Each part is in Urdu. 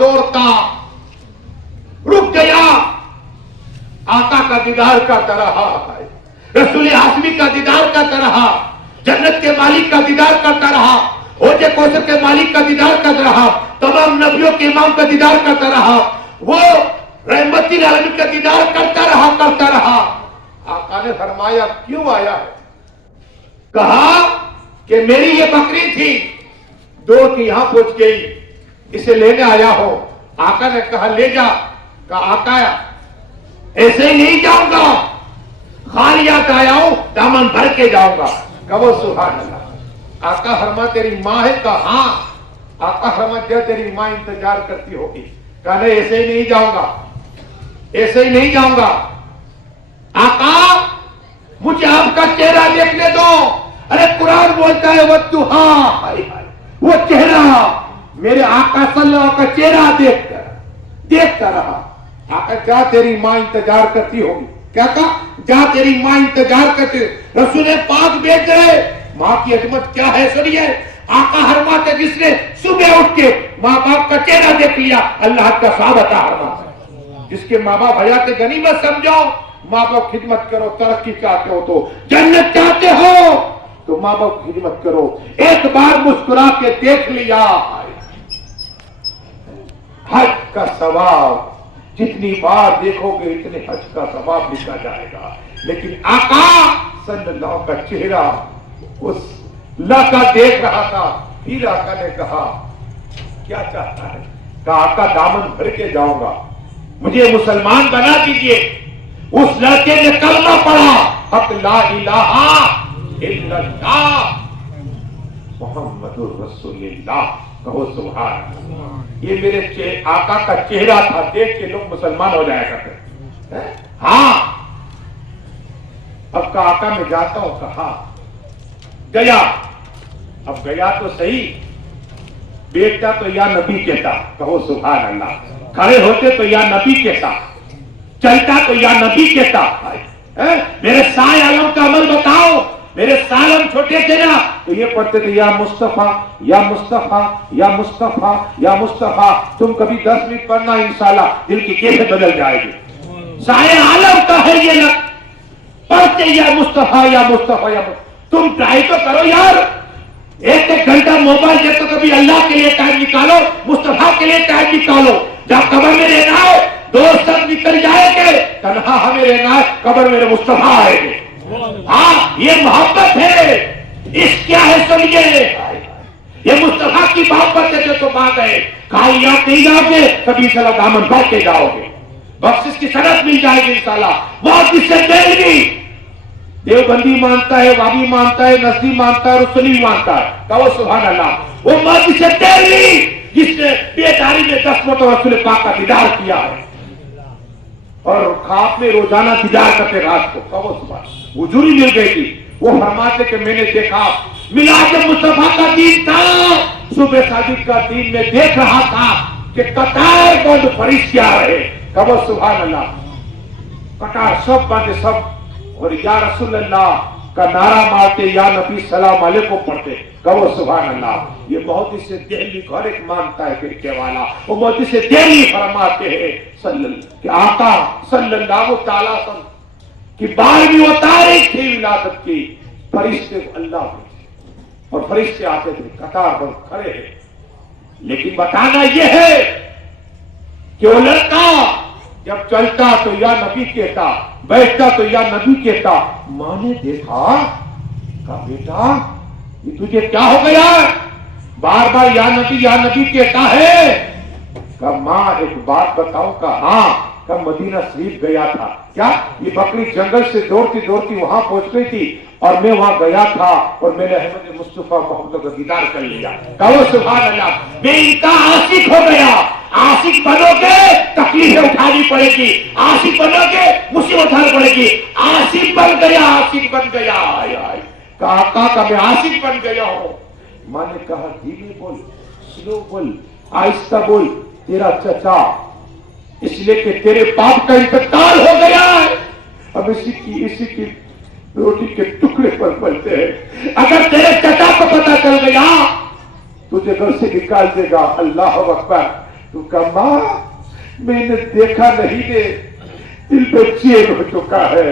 دوڑتا رک گیا، آقا کا دیدار کرتا رہا، رسول ہاشمی کا دیدار کرتا رہا، جنت کے مالک کا دیدار کرتا رہا، حوض کوثر کے مالک کا دیدار کرتا رہا، تمام نبیوں کے امام کا دیدار کرتا رہا، وہ رحمت للعالمین کا دیدار کرتا رہا۔ آقا نے فرمایا کیوں آیا ہے؟ کہا کہ میری یہ بکری تھی، دوڑ کے یہاں پہنچ گئی، اسے لینے آیا ہو۔ آقا نے کہا لے جا۔ کہا آقا ایسے ہی نہیں جاؤں گا، خالیات آیا ہوں، دامن بھر کے جاؤں گا۔ کہو سبحان اللہ۔ آقا فرما تیری ماں ہے؟ کہا ہاں۔ آقا فرما کیا تیری ماں انتظار کرتی ہوگی؟ کہا نہیں ایسے ہی نہیں جاؤں گا، ایسے ہی نہیں جاؤں گا۔ آقا مجھے آپ کا چہرہ دیکھنے دو۔ ارے قرآن بولتا ہے وَالضُّحَىٰ، وہ چہرہ میرے آقا صلی اللہ علیہ وسلم کا چہرہ دیکھتا رہا۔ آقا کیا تیری ماں انتظار کرتی ہوگی؟ کیا کہا جا تیری ماں انتظار کرتی۔ رسول پاک بیٹھ گئے، ماں کی عظمت کیا ہے سنیے۔ آقا فرماتے جس نے صبح اٹھ کے ماں باپ کا چہرہ دیکھ لیا اللہ کا ثواب عطا فرماتا۔ جس کے ماں باپ حیات غنیمت سمجھو، ماں باپ خدمت کرو، ترقی چاہتے ہو تو جنت چاہتے ہو تو ماں باپ کی خدمت کرو۔ ایک بار مسکرا کے دیکھ لیا، حج کا ثواب جتنی بار دیکھو گے اتنے حج کا ثواب لکھا جائے گا۔ لیکن آقا صلی اللہ علیہ وسلم کا چہرہ اس اللہ کا دیکھ رہا تھا۔ پھر آقا نے کہا کیا چاہتا ہے؟ کہا آقا دامن بھر کے جاؤں گا، مجھے مسلمان بنا دیجئے۔ اس لڑکے نے کلمہ پڑھا، حق لا الہ الا اللہ محمد الرسول اللہ۔ کہو سبحان اللہ۔ یہ میرے آقا کا چہرہ تھا، دیکھ کے لوگ مسلمان ہو جایا کرتے۔ ہاں اب کا آقا میں جاتا ہوں، کہا گیا۔ اب گیا تو صحیح، بیٹا تو یا نبی کہتا، کہو سبحان اللہ۔ کھڑے ہوتے تو یا نبی کہتا، چلتا تو یا نبی کہتا۔ میرے سائے عالم کا عمل بتاؤ۔ میرے سائے عالم چھوٹے تھے نا تو یہ پڑھتے تھے یا مصطفیٰ یا مصطفیٰ یا مصطفیٰ یا مصطفیٰ۔ تم کبھی 10 منٹ پڑھنا انشاءاللہ دل کی کیفیت بدل جائے گی۔ سائے عالم کا ہے یہ نہ پڑھتے یا مصطفیٰ یا مصطفیٰ یا مصطفیٰ۔ تم ٹرائی تو کرو یار، ایک گھنٹہ موبائل دے تو کبھی اللہ کے لیے ٹائم نکالو، مصطفیٰ کے لیے ٹائم نکالو۔ جب قبر میں رہنا ہے دوست سب نکل جائے گے، تنہا ہمیں رہنا ہے، قبر میرے مصطفیٰ آئے گے۔ ہاں یہ محبت ہے، اس کیا ہے سنیے، یہ مصطفیٰ کی محبت ہے جو تم آ گئے۔ کھائی یاد نہیں جاؤ گے کبھی انشاءاللہ دامن بھر کے جاؤ گے، بخشش کی سند مل جائے گی انشاءاللہ۔ بہت اس سے دل گی، دیوبندی مانتا ہے، وابی مانتا ہے، نصری مانتا ہے، رسلی مانتا ہے، کہو سبحان اللہ۔ وہ موت سے دل گی جس نے بیداری میں 10 مرتبہ رسول پاک کا دیدار کیا ہے اور خواب میں روزانہ دیدار کرتے رات کو، کہو سبحان۔ حضوری مل گئی تھی، وہ فرماتے کہ میں نے دیکھا میلاد مصطفیٰ کا دین تھا، صبح صادق کا دین میں دیکھ رہا تھا کہ قطار بند فرشتے آ رہے، کہو سبحان اللہ۔ قطار سب بند سب، اور یا رسول اللہ کا نعرہ مارتے، یا نبی سلام علیکم پڑھتے، کہو سبحان اللہ۔ یہ بہت اس سے دہلی ہر ایک مانتا ہے فرقے والا، وہ بہت اس سے دہلی فرماتے ہیں کہ آقا صلی اللہ تعالیٰ وسلم کی 12ویں تاریخ تھی ولادت کی، فرشتے اللہ تھے اور فرشتے آتے تھے قطار بند کھڑے ہیں۔ لیکن بتانا یہ ہے کہ وہ لڑکا جب چلتا تو یا نبی کہتا، بیٹھتا تو یا نبی کہتا۔ ماں نے دیکھا، کہا بیٹا یہ تجھے کیا ہو گیا، بار بار یا نبی کہتا ہے؟ کہا ماں ایک بات بتاؤں؟ کہا ہاں۔ کہا مدینہ شریف گیا تھا۔ کیا یہ بکری جنگل سے دوڑتی دوڑتی وہاں پہنچ گئی تھی اور میں وہاں گیا تھا اور میں نے احمد مصطفیٰ محمد کا دیدار کر لیا، کہو سبحان اللہ۔ میں ان کا عاشق ہو گیا۔ عاشق بنو گے تکلیفیں اٹھانی پڑے گی، عاشق بنو گے مصیبت اٹھانی پڑے گی۔ عاشق بن گیا، عاشق بن گیا۔ کہا آقا کا میں عاشق بن گیا ہوں۔ ماں نے کہا دھیرے بول، سلو بول، آہستہ بول، تیرا چچا اس لیے کہ تیرے باپ کا انتقال ہو گیا ہے، اب اسی کی روٹی کے ٹکڑے پر پلتے ہیں۔ اگر تیرے چچا کو پتا چل گیا تجھے گھر سے نکال دے گا۔ اللہ اکبر۔ تو کہا ماں میں نے دیکھا نہیں ہے، دل پہ چین ہو چکا ہے،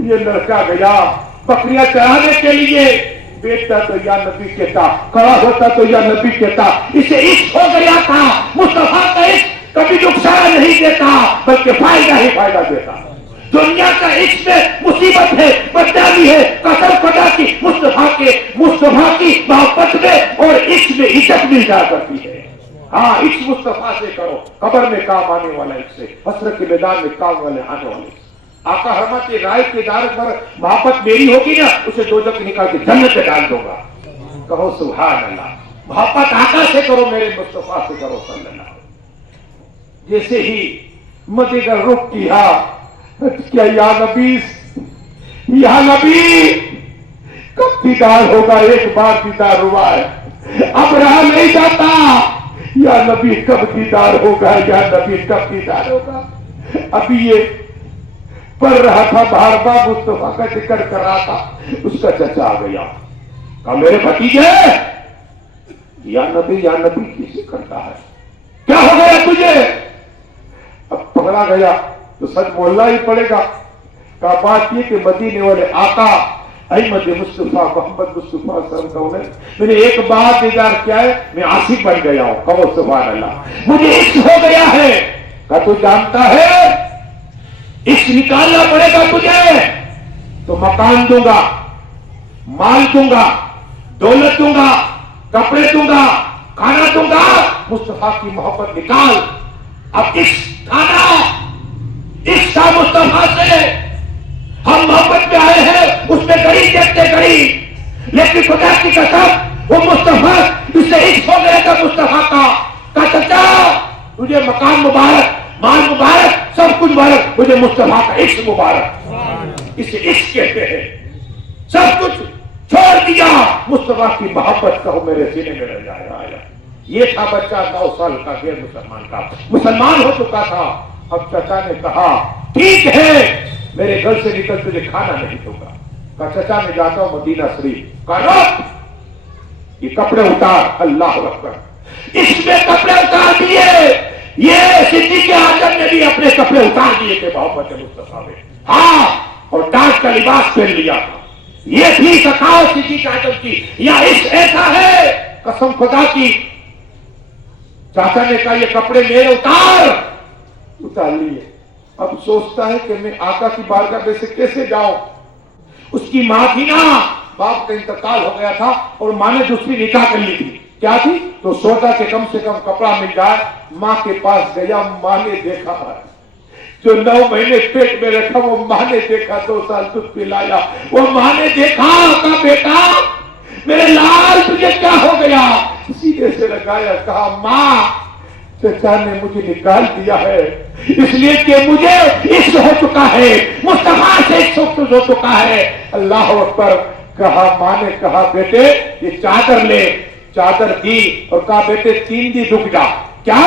یہ لڑکا گیا بکریاں چرانے کے لیے، بیٹا تو یا نبی کہتا، کھڑا ہوتا تو یا نبی کہتا، اسے عشق ہو گیا تھا۔ مصطفیٰ کا عشق کبھی نقصان نہیں دیتا بلکہ فائدہ ہی فائدہ دیتا۔ دنیا کا عشق میں مصیبت ہے، بدنامی ہے، قسم خدا کی مصطفیٰ کی محبت میں اور عشق میں عزت مل جا کرتی ہے۔ ہاں عشق مصطفیٰ سے کرو، قبر میں کام آنے والا عشق سے، حسرت کے میدان میں کام آنے والے عشق۔ آقا فرماتے رائے کے دار پر محبت میری ہوگی نا، اسے دوزخ نکال کے جنت میں ڈال دوں گا۔ کہو سبحان اللہ۔ محبت آقا سے کرو، میرے مصطفیٰ سے کرو صلی اللہ علیہ وسلم۔ جیسے ہی مدینہ کا رخ کیا، کیا یا نبی کب دیدار ہوگا؟ ایک بار دیدار ہوا ہے، اب رہا نہیں جاتا۔ یا نبی کب دیدار ہوگا؟ یا نبی کب دیدار ہوگا؟ ابھی یہ پڑھ رہا تھا، بار بار مصطفیٰ کا ذکر کر رہا تھا، اس کا چچا آ گیا، کہا میرے بھتیجے یا نبی کسی کرتا ہے، کیا ہو گیا تجھے؟ اب پکڑا گیا تو سچ بولنا ہی پڑے گا۔ کہا بات یہ کہ مدینے والے آقا احمد مصطفیٰ محمد مصطفیٰ صلی اللہ علیہ وسلم، میں نے ایک بات دیدار کیا ہے، میں عاشق بن گیا ہوں۔ کہو سبحان اللہ، مجھے عشق ہو گیا ہے۔ کہا تو جانتا ہے عشق نکالنا پڑے گا تجھے تو مکان دوں گا، مال دوں گا، دولت دوں گا، کپڑے دوں گا، کھانا دوں گا، مصطفیٰ کی محبت نکال۔ اب عشق کھانا، عشق تھا مصطفیٰ سے، ہم محبت میں آئے ہیں، اس میں غریب دیکھتے غریب، لیکن خدا کی قسم وہ مصطفیٰ اس سے عشق ہو گیا تھا مصطفیٰ کا۔ کہا چچا تجھے مکان مبارک، مال مبارک، سب کچھ مبارک، مجھے مصطفیٰ کا عشق مبارک، اسے عشق کہتے ہیں۔ سب کچھ چھوڑ دیا، مصطفیٰ کی محبت کہو میرے سینے میں رہ جائے آیا۔ یہ تھا بچہ 9 سال کا غیر مسلمان کا، مسلمان ہو چکا تھا۔ اب چچا نے کہا ٹھیک ہے میرے گھر سے نکل تجھے کھانا نہیں دوں گا۔ کہا چچا میں جاتا ہوں مدینہ شریف۔ کہا رک، یہ کپڑے اتار، اللہ اکبر، اس میں کپڑے اتار دیے۔ یہ صدیق اعظم نے بھی اپنے کپڑے اتار دیے تھے محبت مصطفیٰ میں، ہاں، اور تاج کا لباس پہن لیا تھا۔ یہ بھی سخاوت صدیق اعظم کی، یا عشق ایسا ہے قسم خدا کی۔ چاچا نے کہا یہ کپڑے میرے اتار لیے۔ اب سوچتا ہے کہ میں آقا کی بارگاہ میں سے کیسے جاؤں۔ اس کی ماں تھی نا، باپ کا انتقال ہو گیا تھا اور ماں نے دوسری نکاح کر لی تھی، کیا تھی تو سوچا کہ کم سے کم کپڑا مل جائے۔ ماں کے پاس گیا، ماں نے دیکھا جو 9 مہینے پیٹ میں رکھا، وہ ماں نے دیکھا، 2 سال دودھ پلایا، وہ ماں نے دیکھا، کہا بیٹا میرے لال تجھے کیا ہو گیا؟ سیدھے سے لگایا، کہا ماں چچا نے مجھے نکال دیا ہے اس لیے کہ مجھے عشق ہو چکا ہے، مصطفیٰ سے عشق ہو چکا ہے۔ اللہ اکبر۔ کہا ماں نے کہا بیٹے یہ چادر لے، چادر دی اور کہا بیٹے 3 دن رک جا۔ کیا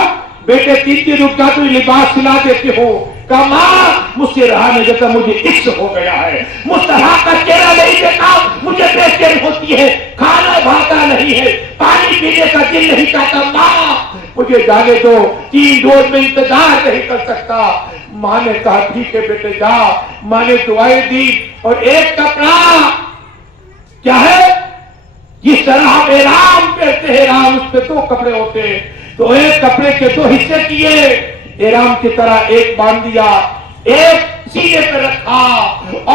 بیٹے 3 دن رک جا، تو لباس سلا دیتی ہو۔ کہا ماں مجھ سے رہا نہیں جاتا، مجھے عشق ہو گیا ہے، مصطفیٰ کا چہرہ نہیں دیکھا مجھے بے چینی ہوتی ہے، کھانا بھاتا نہیں ہے، پانی پینے کا دل نہیں چاہتا، ماں مجھے جانے دو، 3 روز میں انتظار نہیں کر سکتا۔ ماں نے کہا ٹھیک ہے بیٹے جا۔ ماں نے دعائیں دی اور ایک کپڑا کیا ہے جس طرح ہم احرام پہنتے ہیں، احرام اس پہ 2 کپڑے ہوتے ہیں، تو ایک کپڑے کے 2 حصے کیے، احرام کی طرح ایک باندھ دیا، ایک سینے پہ رکھا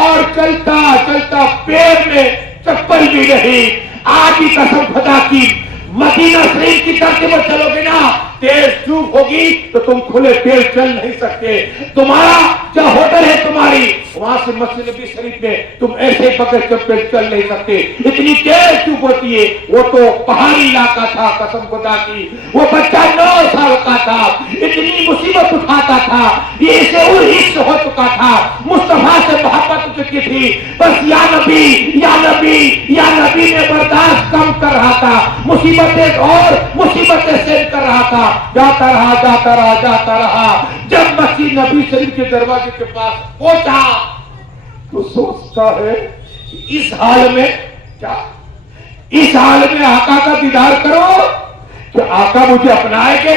اور چلتا چلتا پیر میں چپل بھی نہیں۔ آج ہی قسم خدا کی مدینہ شریف کی طرف میں چلو گے نا، تیز دھوپ ہوگی تو تم کھلے پیر چل نہیں سکتے۔ تمہارا جو ہوٹل ہے تمہاری، وہاں سے مسجد نبی شریف میں تم ایسے بغیر چپل چل نہیں سکتے، اتنی تیز دھوپ ہوتی ہے۔ وہ تو پہاڑی علاقہ تھا قسم خدا کی، وہ بچہ 9 سال کا تھا، اتنی مصیبت اٹھاتا تھا، یہ اسے عشق ہو چکا تھا، مصطفیٰ سے محبت ہو چکی تھی، بس یا نبی یا نبی یا نبی نے برداشت کم کر رہا تھا، مصیبتیں اور مصیبتیں سیل کر رہا تھا، جاتا رہا جاتا رہا جاتا رہا۔ جب مسجد نبی شریف کے دروازے کے پاس پہنچا تو سوچتا ہے اس حال میں کیا، اس حال میں آقا کا دیدار کرو کہ آقا مجھے اپنائے گے،